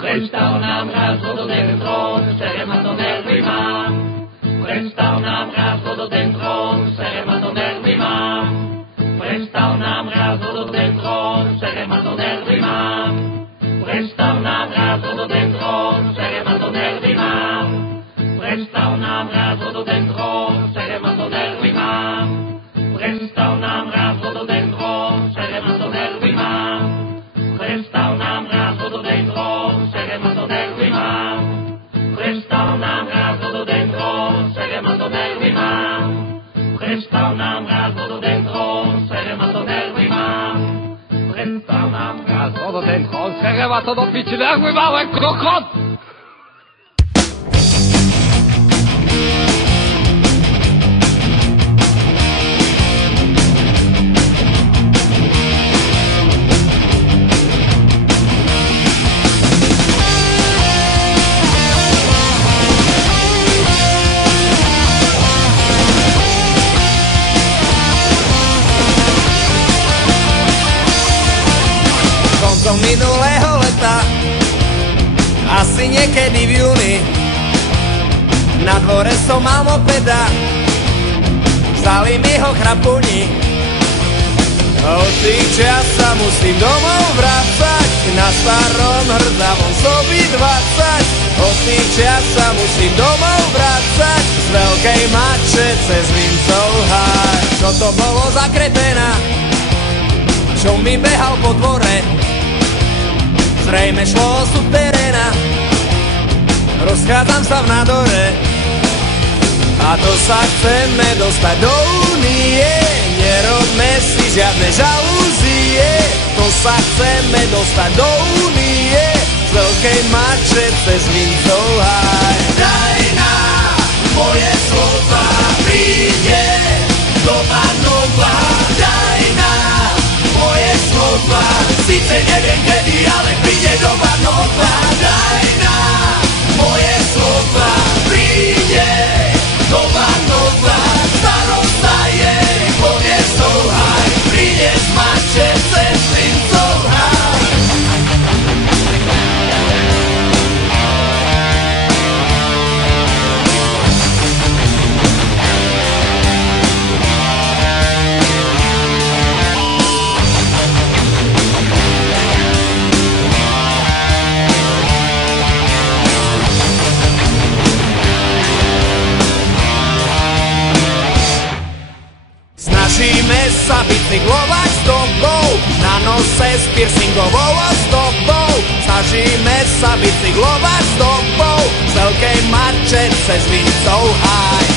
Prestal nám raz vododendrón, sere ma to nervy mám. Prestal nám raz vododendrón, sere ma to nervy mám. Prestal nám raz vododendrón, sere ma to nervy mám. Prestal nám raz vododendrón, sere ma to nervy mám. Prestal nám raz vododendrón, sere ma to nervy mám. Prestal nám raz vododendrón, sere ma to nervy mám. Prestal nám raz vododendrón, sere ma to nervy mám. Prestal nám raz vododendrón, sere ma to nervy mám. Prestal nám raz vododendrón, sere ma to nervy mám. Prestal nám raz vododendrón, sere ma to do piči nervy mám, jak krokrot! Koncom minulého leta, asi niekedy v júni, na dvore som mal mopeda, vzali mi ho chrapuni. Od tých čias sa musím domov vrácať, na starom hrdavom sobi 20. Od tých čias sa musím domov vrácať, z veľkej mače cez Vincov háj. Čo to bolo za kreténa, čo mi behal po dvore? Zrejme šlo o superéna, rozchádzam sa v nádore. A to sa chceme dostať do únie, nerobme si žiadne žalúzie. To sa chceme dostať do únie, z veľkej mače cez Vincov háj. Daj nám moje slova, príde doba nová. Daj nám moje slova, síce neviem kedy, ale príde doba nová. Daj nám moje slova, príde doba nová. Starosta jej povie souhaj, príde z mače cez Vincov háj. Snažíme sa bicyklovať s tobou, na nose s piercingovou stopou. Snažíme sa bicyklovať s tobou, z veľkej mače cez Vincov háj.